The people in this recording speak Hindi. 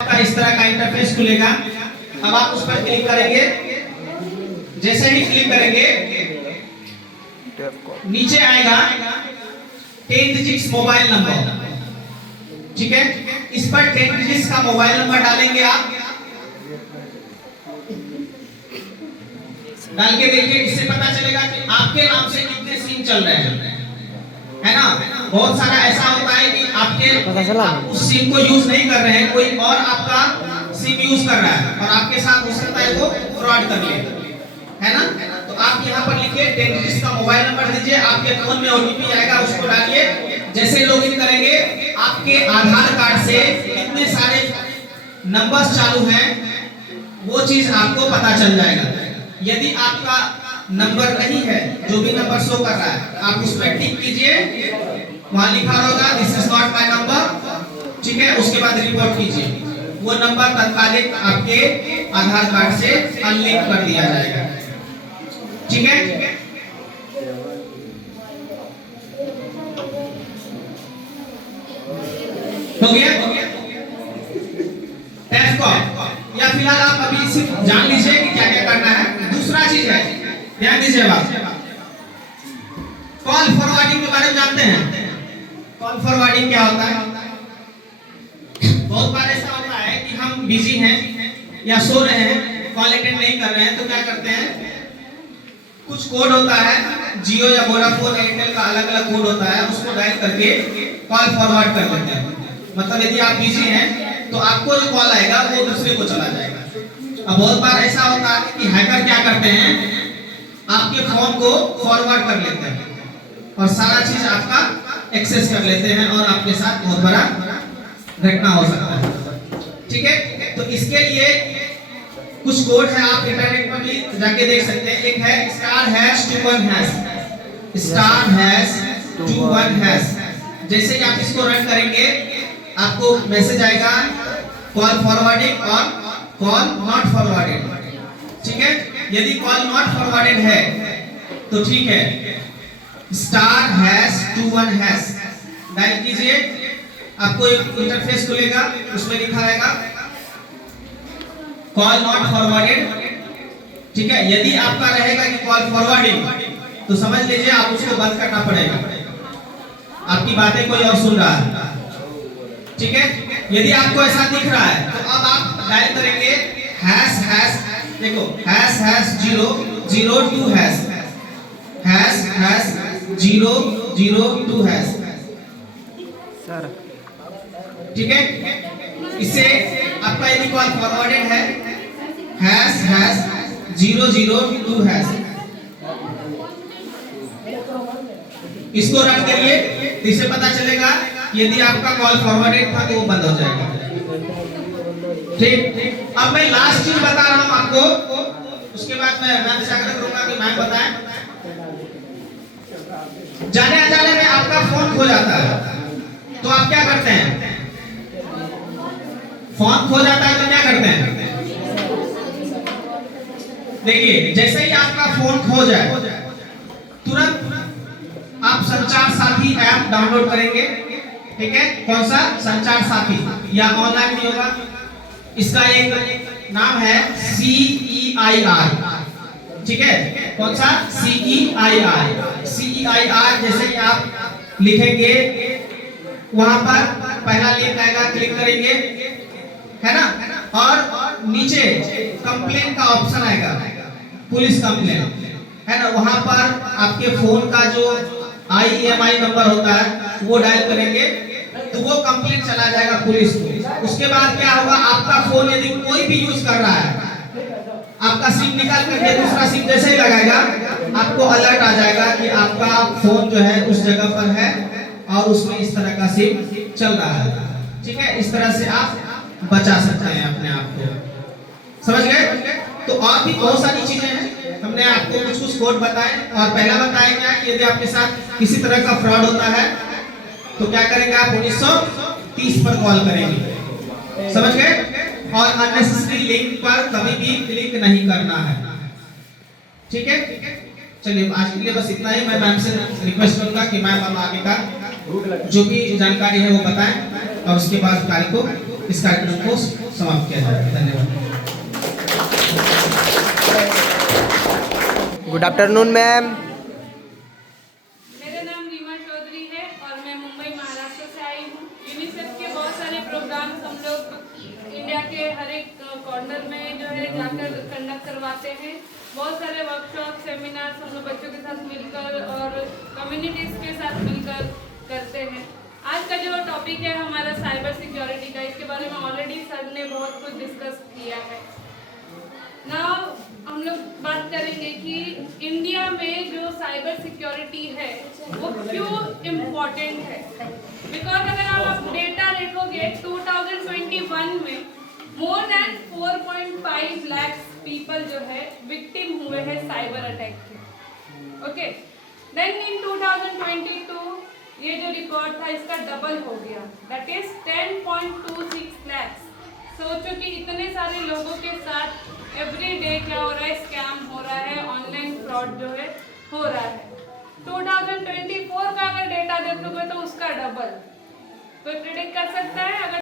इस तरह का इंटरफेस खुलेगा। अब आप उस पर क्लिक करेंगे। जैसे ही क्लिक करेंगे नीचे आएगा 10 डिजिट्स मोबाइल नंबर। ठीक है, इस पर 10 डिजिट्स का मोबाइल नंबर डालेंगे। आप डाल के देखिए, इससे पता चलेगा कि आपके नाम से कितने सिम चल रहे हैं, है ना। बहुत सारा ऐसा होता है कि आप उस सिम को यूज नहीं कर रहे हैं, कोई और आपका सिम यूज कर रहा है और आपके साथ हो सकता है वो फ्रॉड कर ले, है ना। तो आप यहाँ पर लिखिए 10 डिजिट का मोबाइल नंबर दीजिए, आपके फोन में ओटीपी आएगा, उसको डालिए। जैसे लॉगिन करेंगे आपके आधार कार्ड से कितने सारे नंबर्स चालू हैं वो चीज आपको पता चल जाएगा। यदि आपका नंबर नहीं है, जो भी नंबर शो कर रहा है, आप उस पर टिक कीजिए, वहां लिखा होगा this is not my number. ठीक है, उसके बाद रिपोर्ट कीजिए, वो नंबर तत्कालिक आपके आधार कार्ड से अनलिंक कर दिया जाएगा। ठीक है, हो गया। या फिलहाल आप अभी सिर्फ जान लीजिए कि क्या क्या करना है। दूसरा चीज है, ध्यान दीजिए बात, कॉल फॉरवर्डिंग के बारे में जानते हैं। कॉल फॉरवर्डिंग क्या होता है? बहुत बार ऐसा होता है कि हम बिजी हैं या सो रहे हैं, कॉल अटेंड नहीं कर रहे हैं, तो क्या करते हैं, कुछ कोड होता है, जियो या वोडाफोन एयरटेल का अलग अलग कोड होता है, उसको डायल करके कॉल फॉरवर्ड कर देते हैं। मतलब यदि आप बिजी हैं तो आपको जो कॉल आएगा वो दूसरे को चला जाएगा। अब बहुत बार ऐसा होता है कि हैकर क्या करते हैं, आपके फोन को फॉरवर्ड कर लेते हैं और सारा चीज आपका एक्सेस कर लेते हैं और आपके साथ बहुत बड़ा घटना हो सकता है। ठीक है, तो इसके लिए कुछ कोड है, आप इंटरनेट पर भी जाके देख सकते हैं। एक है *#21#. जैसे ही आप इसको रन करेंगे आपको मैसेज आएगा कॉल फॉरवर्डिंग और कॉल नॉट फॉरवर्डेड। ठीक है, यदि कॉल नॉट फॉरवर्डेड है तो ठीक है, *#21# डायल कीजिए, आपको एक इंटरफेस खुलेगा, उसमें लिखा रहेगा कॉल नॉट फॉरवर्डेड। ठीक है, यदि आपका रहेगा कि कॉल फॉरवर्डिंग तो समझ लीजिए आप उसको बंद करना पड़ेगा, आपकी बातें कोई और सुन रहा है। ठीक है, यदि आपको ऐसा दिख रहा है तो अब आप डायल करेंगे ##, देखो #002##002#। ठीक है, इससे आपका यदि कॉल फॉरवर्डेड है #002#, इसको रन करिए, इससे पता चलेगा यदि आपका कॉल फॉरवर्डेड था तो वो बंद हो जाएगा। ठीक, अब मैं लास्ट चीज बता रहा हूं आपको, उसके बाद मैं मैम से आग्रह करूंगा कि मैम बताएं। जाने अनजाने में आपका फोन खो जाता है तो आप क्या करते हैं? फोन खो जाता है तो क्या करते हैं? देखिए, जैसे ही आपका फोन खो जाए तुरंत आप संचार साथी ऐप डाउनलोड करेंगे। ठीक है, कौन सा? संचार साथी, या ऑनलाइन भी होगा। इसका एक नाम है CEIR। ठीक है, कौन सा? CEIR। जैसे ही आप लिखेंगे वहां पर पहला लिंक आएगा, क्लिक करेंगे, है ना, और नीचे कंप्लेन का ऑप्शन आएगा, पुलिस कंप्लेन, है ना। वहां पर आपके फोन का जो IMEI नंबर होता है वो डायल करेंगे तो वो कंप्लेंट चला जाएगा पुलिस को। उसके बाद क्या होगा, आपका फोन यदि कोई भी यूज कर रहा है, आपका सिम निकाल करके दूसरा सिम जैसे ही लगाएगा आपको अलर्ट आ जाएगा कि आपका फोन जो है उस जगह पर है और उसमें इस तरह का सिम चल रहा है। ठीक है, इस तरह से आप बचा सकते हैं अपने आप को। समझ गए? तो और भी बहुत सारी चीजें हैं, हमने आपको कुछ कुछ कोड बताए और पहला बताया क्या कि यदि आपके साथ किसी तरह का फ्रॉड होता है तो क्या करेंगे आप? 1930 पर कॉल करेंगे। समझ गए? और अननेसेसरी लिंक पर कभी भी क्लिक नहीं करना है। ठीक है, चलिए आज के लिए बस इतना ही। मैं मैम से रिक्वेस्ट करूंगा कि मैम हम आगे का जो भी जानकारी है वो बताएं और उसके बाद कार्य को इस कार्यक्रम को समाप्त किया जाए। धन्यवाद। Good afternoon ma'am. मेरा नाम रीमा चौधरी है और मैं मुंबई महाराष्ट्र से आई हूँ। यूनिसेफ के बहुत सारे प्रोग्राम्स हम लोग इंडिया के हर एक कॉर्नर में जो है जाकर कंडक्ट करवाते हैं। बहुत सारे वर्कशॉप सेमिनार्स हम लोग बच्चों के साथ मिलकर और कम्युनिटीज़ के साथ मिलकर करते हैं। आज का जो टॉपिक है हमारा साइबर सिक्योरिटी का, इसके बारे में ऑलरेडी सर ने बहुत कुछ डिस्कस किया है। नाउ हम लोग बात करेंगे कि इंडिया में जो साइबर सिक्योरिटी है वो क्यों इम्पोर्टेंट है। बिकॉज अगर आप डेटा देखोगे 2021 में मोर देन 4.5 लाख पीपल जो है विक्टिम हुए हैं साइबर अटैक के। ओके, देन इन 2022 ये जो रिकॉर्ड था इसका डबल हो गया, दैट इज 10.26 लाख। सोचो कि इतने सारे लोगों के साथ एवरी डे क्या हो रहा है, स्कैम हो रहा है, ऑनलाइन फ्रॉड जो है हो रहा है। 2024 का अगर डेटा देखोगे तो उसका डबल। कोई प्रिडिक्ट कर सकता है? अगर